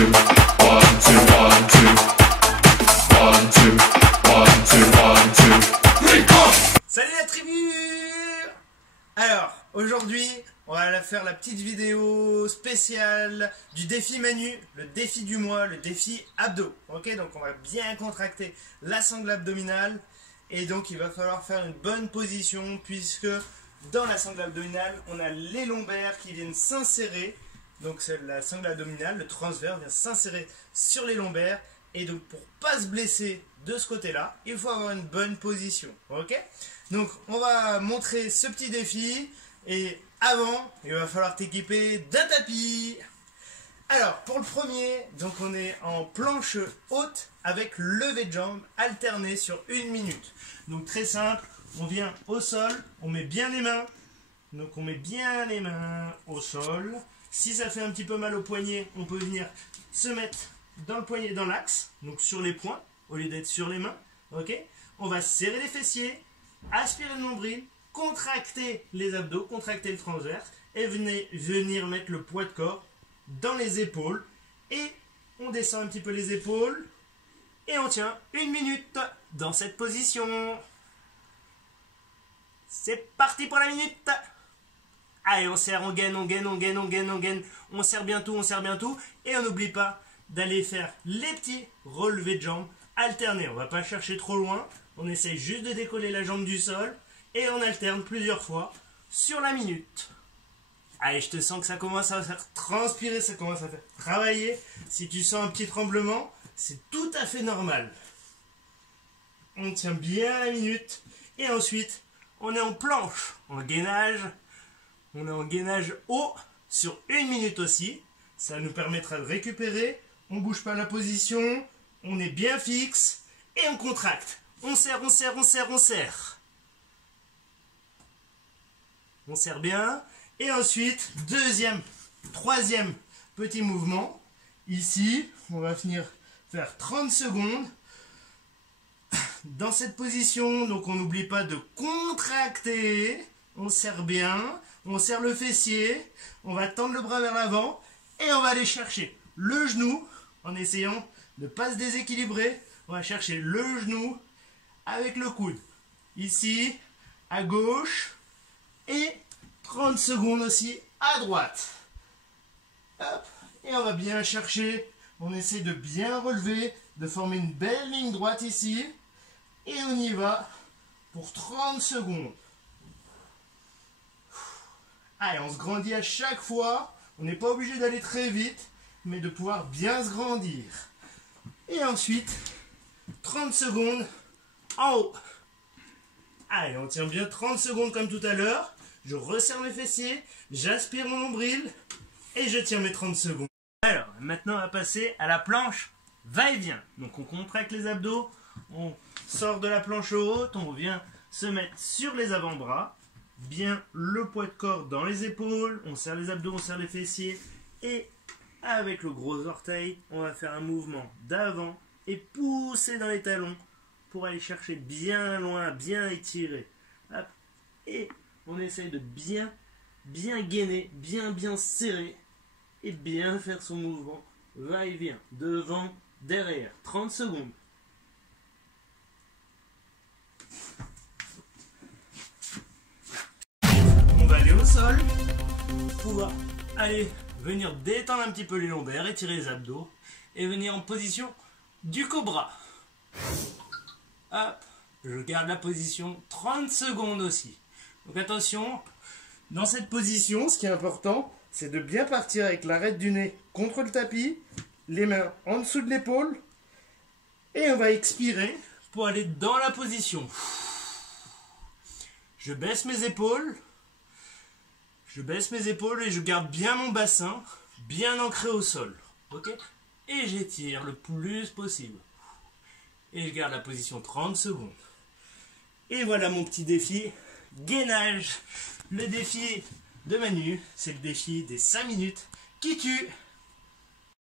Salut la tribu! Alors, aujourd'hui, on va faire la petite vidéo spéciale du défi Manu, le défi du mois, le défi abdos. Ok, donc on va bien contracter la sangle abdominale et donc il va falloir faire une bonne position puisque dans la sangle abdominale, on a les lombaires qui viennent s'insérer. Donc c'est la sangle abdominale, le transverse vient s'insérer sur les lombaires. Et donc pour pas se blesser de ce côté-là, il faut avoir une bonne position. Ok? Donc on va montrer ce petit défi. Et avant, il va falloir t'équiper d'un tapis. Alors pour le premier, donc on est en planche haute avec levé de jambes alterné sur 1 minute. Donc très simple, on vient au sol, on met bien les mains. Donc on met bien les mains au sol. Si ça fait un petit peu mal au poignet, on peut venir se mettre dans le poignet, dans l'axe, donc sur les poings, au lieu d'être sur les mains. Ok, on va serrer les fessiers, aspirer le nombril, contracter les abdos, contracter le transverse, et venir mettre le poids de corps dans les épaules. Et on descend un petit peu les épaules, et on tient 1 minute dans cette position. C'est parti pour la minute. Allez, on serre, on gaine, on gaine, on gaine, on gaine, on gaine. On serre bien tout, on serre bien tout. Et on n'oublie pas d'aller faire les petits relevés de jambes alternés. On ne va pas chercher trop loin. On essaye juste de décoller la jambe du sol. Et on alterne plusieurs fois sur la minute. Allez, je te sens que ça commence à faire transpirer, ça commence à faire travailler. Si tu sens un petit tremblement, c'est tout à fait normal. On tient bien la minute. Et ensuite, on est en planche, en gainage. On est en gainage haut sur 1 minute aussi. Ça nous permettra de récupérer. On ne bouge pas la position. On est bien fixe. Et on contracte. On serre, on serre, on serre, on serre. On serre bien. Et ensuite, troisième petit mouvement. Ici, on va venir faire 30 secondes. Dans cette position, donc on n'oublie pas de contracter. On serre bien. On serre le fessier, on va tendre le bras vers l'avant et on va aller chercher le genou en essayant de ne pas se déséquilibrer. On va chercher le genou avec le coude. Ici, à gauche et 30 secondes aussi à droite. Hop, et on va bien chercher, on essaie de bien relever, de former une belle ligne droite ici. Et on y va pour 30 secondes. Allez, on se grandit à chaque fois. On n'est pas obligé d'aller très vite, mais de pouvoir bien se grandir. Et ensuite, 30 secondes en haut. Allez, on tient bien 30 secondes comme tout à l'heure. Je resserre mes fessiers, j'aspire mon nombril et je tiens mes 30 secondes. Alors, maintenant, on va passer à la planche va-et-vient. Donc, on contracte les abdos, on sort de la planche haute, on vient se mettre sur les avant-bras. Bien le poids de corps dans les épaules, on serre les abdos, on serre les fessiers et avec le gros orteil, on va faire un mouvement d'avant et pousser dans les talons pour aller chercher bien loin, bien étirer. Hop. Et on essaye de bien gainer, bien serrer et bien faire son mouvement va-et-vient, devant, derrière, 30 secondes. Au sol, pouvoir aller venir détendre un petit peu les lombaires, étirer les abdos et venir en position du cobra. Hop, je garde la position 30 secondes aussi. Donc attention, dans cette position, ce qui est important, c'est de bien partir avec l'arête du nez contre le tapis, les mains en dessous de l'épaule et on va expirer pour aller dans la position. Je baisse mes épaules. Je baisse mes épaules et je garde bien mon bassin, bien ancré au sol. Ok? Et j'étire le plus possible. Et je garde la position 30 secondes. Et voilà mon petit défi. Gainage. Le défi de Manu, c'est le défi des 5 minutes qui tue.